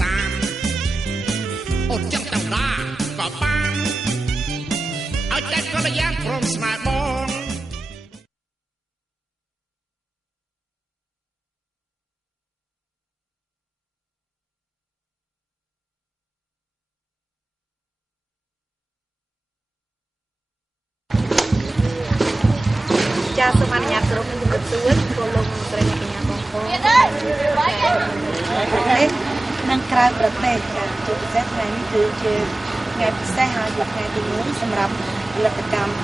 សានអូនចិត្តទាំងដាក៏បានឲ្យតែកល្យានព្រមស្នេហ៍បងចាសូមអនុញ្ញាតគ្រប់នឹងជំរាបសួរពលលោកស្រីកញ្ញាបងប្អូននឹងក្រៅប្រទេសចាជាពិសេសថ្ងៃនេះគឺជាថ្ងៃពិសេសហើយជាថ្ងៃទី1សម្រាប់ផលិតកម្ម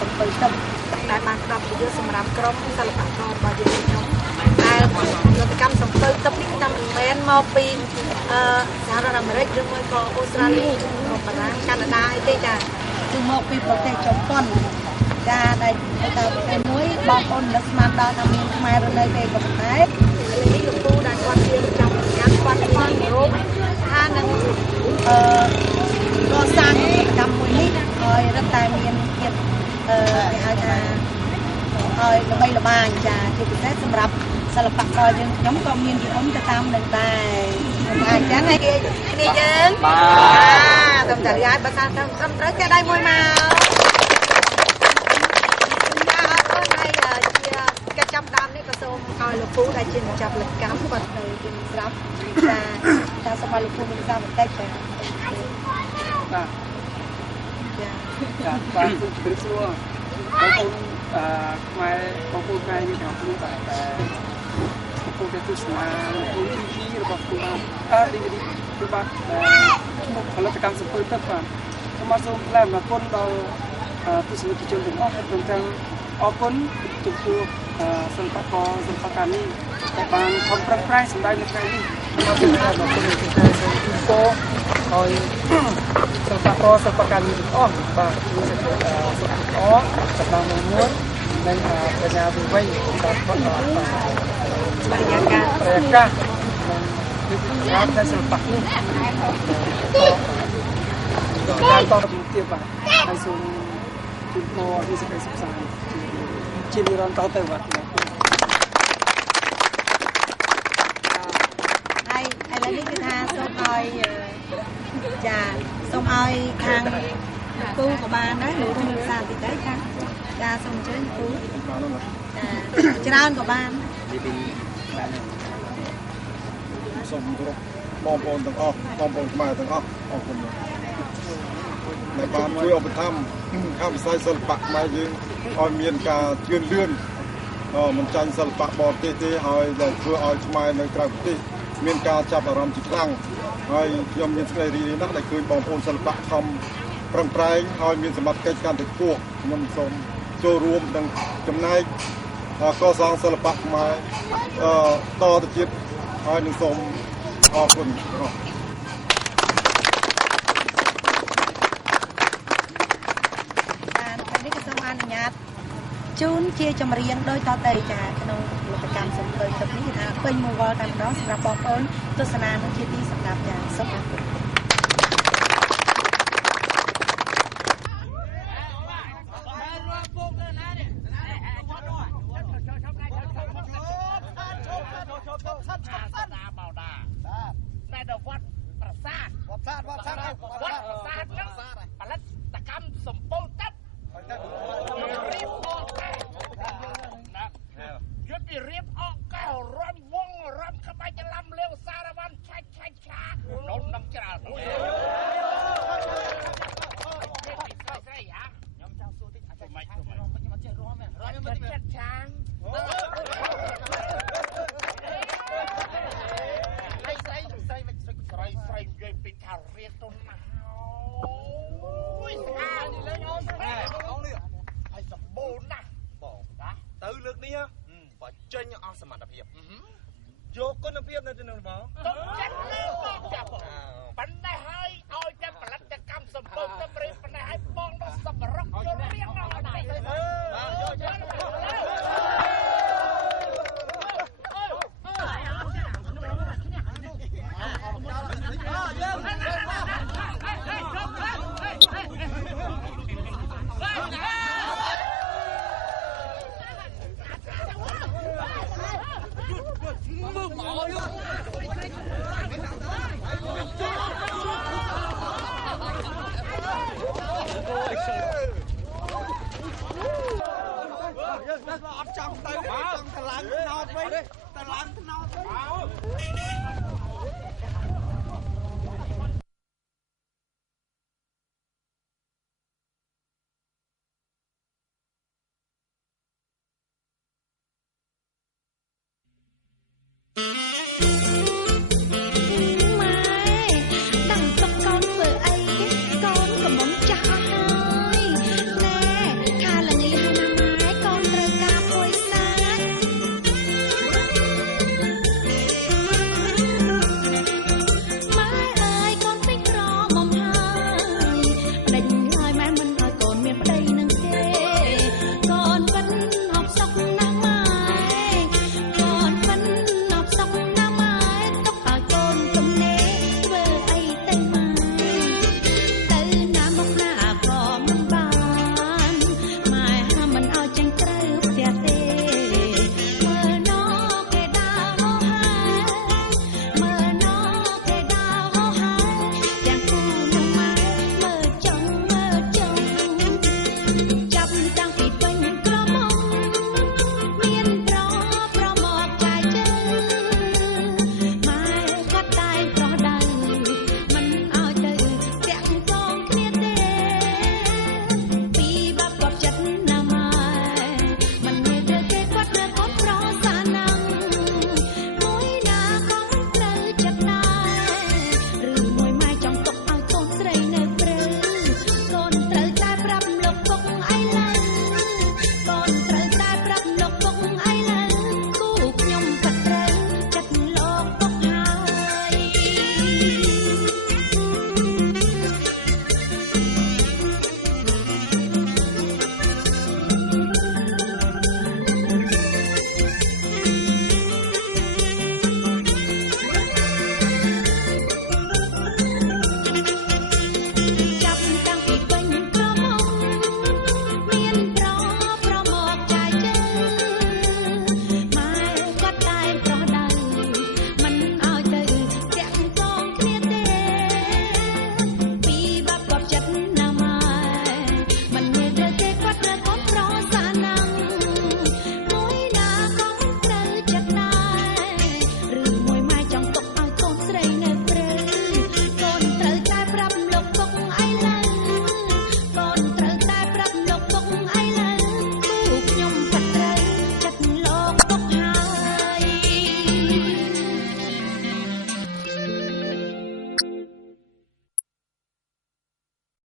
សំពៅទឹកដែលបានផ្ដល់ប្រយោជន៍សម្រាប់ក្រុមសិល្បកររបស់យើងខ្ញុំតែផលិតកម្មសំពៅទឹកនេះខ្ញុំមិនមែនមកពីសហរដ្ឋអាមេរិកឬមួយក៏អូស្ត្រាលីឬបារាំងកាណាដាអីទេចាគឺមកពីប្រទេសជប៉ុនចាដែលតែពេលមួយបងប្អូននឹកស្មានដល់ថាមានខ្មែររនៅទេក៏ប៉ុន្តែនេះលោកគ្រូដែលគាត់ជាចំការគាត់បានរោគថានឹងកសាងកម្មមួយនេះឲ្យរឹតតែមានភាពគេហៅថាឲ្យល្បីល្បាញចាជាពិសេសសម្រាប់សិល្បករយើងខ្ញុំក៏មានយល់ទៅតាមនឹងដែរអញ្ចឹងហើយគ្នាយើងបាទសូមតារាយបើតាមត្រឹមត្រូវគេដៃមួយមកកិច្ចចាប់ដើមនេះក៏សូមឲ្យលោកគ្រូដែលជាម្ចាស់ផលិតកម្មគាត់ទៅជាស្រាប់ចាសូមឲ្យលោកគ្រូមានសារបន្តិចចាបាទចាបាទសូមជម្រាបសួរបងប្អូនខ្មែរបងប្អូនខ្មែរនេះទាំងខ្លួនបាទតែបងប្អូនដែលទស្សនាលោកគ្រូទីរបស់គ្រូបាទDVD គឺបាទមុខផលិតកម្មសំពើទឹកបាទសូមថ្លែងអំណរគុណដល់ទស្សនិកជនទាំងអស់ហើយព្រមទាំងអរគុណចំពោះសិល្បករសិល្បករនេះដែលបានខំប្រឹងប្រែងសម្ដែងនៅថ្ងៃនេះខ្ញុំសូមអរគុណជាពិសេសសូមជូនពរឲ្យសិល្បករសិល្បករនេះទាំងអស់បាទមានសុខភាពល្អសម្រាប់មួយនិងបញ្ញាវិវ័យដល់គាត់ដល់បរិយាកាសនិងវិទ្យាសាស្ត្រសិល្បៈនេះការតទៅទៀតបាទហើយសូមជូនពរឲ្យសេចក្តីសុខសាន្តជានិរន្តរ៍ទៅបាទហើយឥឡូវនេះគឺថាសូមឲ្យចាសូមឲ្យខាងគ្រូក៏បានដែរលោកគ្រូសាស្ត្រតិចដែរចាសូមអញ្ជើញគ្រូចាច្រើនក៏បានសូមគោរពបងប្អូនទាំងអស់បងប្អូនខ្មែរទាំងអស់អរគុណដែលបានជួយឧបត្ថម្ភខាងវិស័យសិល្បៈខ្មែរយើងឲ្យមានការជឿនលឿនមិនចាញ់សិល្បៈបរទេសទេហើយដែលធ្វើឲ្យខ្មែរនៅក្រៅប្រទេសមានការចាប់អារម្មណ៍ជាខ្លាំងហើយខ្ញុំមានសេចក្តីរីករាយណាស់ដែលឃើញបងប្អូនសិល្បៈខំប្រឹងប្រែងហើយមានសមត្ថកិច្ចកាន់តែខ្ពស់ខ្ញុំសូមចូលរួមនិងចំណែកកសាងសិល្បៈខ្មែរតទៅទៀតហើយនឹងសូមអរគុណជូនជាចម្រៀងដោយតទៅចាក្នុងផលិតកម្មសំពើទឹកនេះគឺថាពេញមួយវល់តែម្ដងសម្រាប់បងប្អូនទស្សនានឹងជាទីសម្រាប់ចាសូមអរគុណចេញអស់សមត្ថភាពយកគុណភាពនៅទីនោះបងទុកចិត្តលើបងចាប់ប៉ុន្តែហើយឲ្យតែផលិតកម្មសម្ពុទ្ធទៅព្រីប៉ុន្តែឲ្យបងដល់សប្បុរសចូលរៀនដល់អត់ទេយក តឡើងថ្នោតវិញតឡើងថ្នោតវិញ